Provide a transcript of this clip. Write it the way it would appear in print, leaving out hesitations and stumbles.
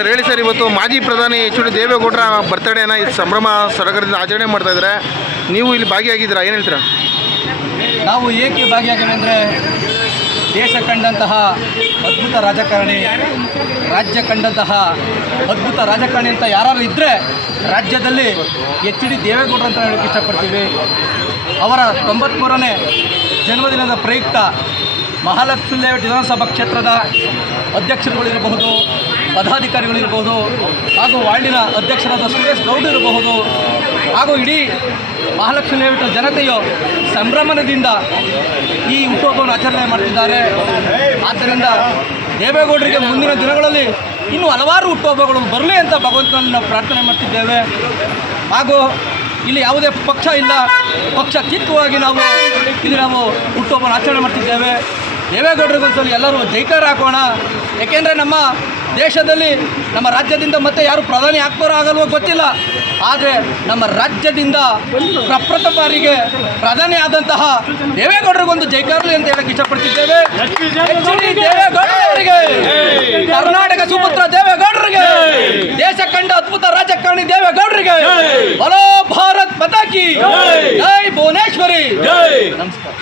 Sir ಹೇಳಿ sir, ಇವತ್ತು ಮಾಜಿ ಪ್ರಧಾನಿ ಎಚ್ ಡಿ ದೇವೇಗೌಡರ ಬರ್ತ್ಡೇನ ಇದು ಸಂಭ್ರಮ ಸಡಗರದಿಂದ ಆಚರಣೆ ಮಾಡ್ತಾ ಇದ್ದಾರೆ. ನೀವು ಇಲ್ಲಿ ಭಾಗಿಯಾಗಿದ್ದೀರಾ, ಏನು ಹೇಳ್ತೀರಾ? ನಾವು ಏಕೆ ಭಾಗಿಯಾಗಿವೆ ಅಂದರೆ ದೇಶ ಕಂಡಂತಹ ಅದ್ಭುತ ರಾಜಕಾರಣಿ, ರಾಜ್ಯ ಕಂಡಂತಹ ಅದ್ಭುತ ರಾಜಕಾರಣಿ ಅಂತ ಯಾರು ಇದ್ದರೆ ರಾಜ್ಯದಲ್ಲಿ ಎಚ್ ಡಿ ದೇವೇಗೌಡರು ಅಂತ ಹೇಳೋಕ್ಕೆ ಇಷ್ಟಪಡ್ತೀವಿ. ಅವರ 93ನೇ ಜನ್ಮದಿನದ ಪ್ರಯುಕ್ತ ಮಹಾಲಕ್ಷ್ಮಿ ಲೇಔಟ್ ವಿಧಾನಸಭಾ ಕ್ಷೇತ್ರದ ಅಧ್ಯಕ್ಷರುಗಳಿರಬಹುದು, ಪದಾಧಿಕಾರಿಗಳಿರಬಹುದು, ಹಾಗೂ ವಾರ್ಡಿನ ಅಧ್ಯಕ್ಷರಾದ ಸುರೇಶ್ ಗೌಡ ಇರಬಹುದು, ಹಾಗೂ ಇಡೀ ಮಹಾಲಕ್ಷ್ಮಿ ಲೇಔಟ್ ಜನತೆಯು ಸಂಭ್ರಮದಿಂದ ಈ ಹುಟ್ಟುಹಬ್ಬವನ್ನು ಆಚರಣೆ ಮಾಡ್ತಿದ್ದಾರೆ. ಆದ್ದರಿಂದ ದೇವೇಗೌಡರಿಗೆ ಮುಂದಿನ ದಿನಗಳಲ್ಲಿ ಇನ್ನೂ ಹಲವಾರು ಹುಟ್ಟುಹಬ್ಬಗಳು ಬರಲಿ ಅಂತ ಭಗವಂತನನ್ನು ನಾವು ಪ್ರಾರ್ಥನೆ ಮಾಡ್ತಿದ್ದೇವೆ. ಹಾಗೂ ಇಲ್ಲಿ ಯಾವುದೇ ಪಕ್ಷ ಇಲ್ಲ, ಪಕ್ಷಾತೀತವಾಗಿ ನಾವು ಹುಟ್ಟುಹಬ್ಬವನ್ನು ಆಚರಣೆ ಮಾಡ್ತಿದ್ದೇವೆ. ದೇವೇಗೌಡರಿಗೊಂದ್ಸಲ ಎಲ್ಲರೂ ಜೈಕಾರ ಹಾಕೋಣ. ಏಕೆಂದರೆ ನಮ್ಮ ದೇಶದಲ್ಲಿ ನಮ್ಮ ರಾಜ್ಯದಿಂದ ಮತ್ತೆ ಯಾರು ಪ್ರಧಾನಿ ಆಗ್ತಾರೋ ಆಗಲ್ವೋ ಗೊತ್ತಿಲ್ಲ, ಆದರೆ ನಮ್ಮ ರಾಜ್ಯದಿಂದ ಪ್ರಪ್ರಥಮ ಬಾರಿಗೆ ಪ್ರಧಾನಿ ಆದಂತಹ ದೇವೇಗೌಡರಿಗೊಂದು ಜೈಕಾರಲಿ ಅಂತ ಹೇಳಕ್ಕೆ ಇಷ್ಟಪಡ್ತಿದ್ದೇವೆ. ದೇವೇಗೌಡರಿಗೆ, ಕರ್ನಾಟಕ ಸುಪುತ್ರ ದೇವೇಗೌಡರಿಗೆ, ದೇಶ ಕಂಡ ಅದ್ಭುತ ರಾಜಕಾರಣಿ ದೇವೇಗೌಡರಿಗೆ, ಬಲೋ ಭಾರತ್ ಮಾತಾ ಕಿ ಜೈ, ಭುವನೇಶ್ವರಿ. ನಮಸ್ಕಾರ.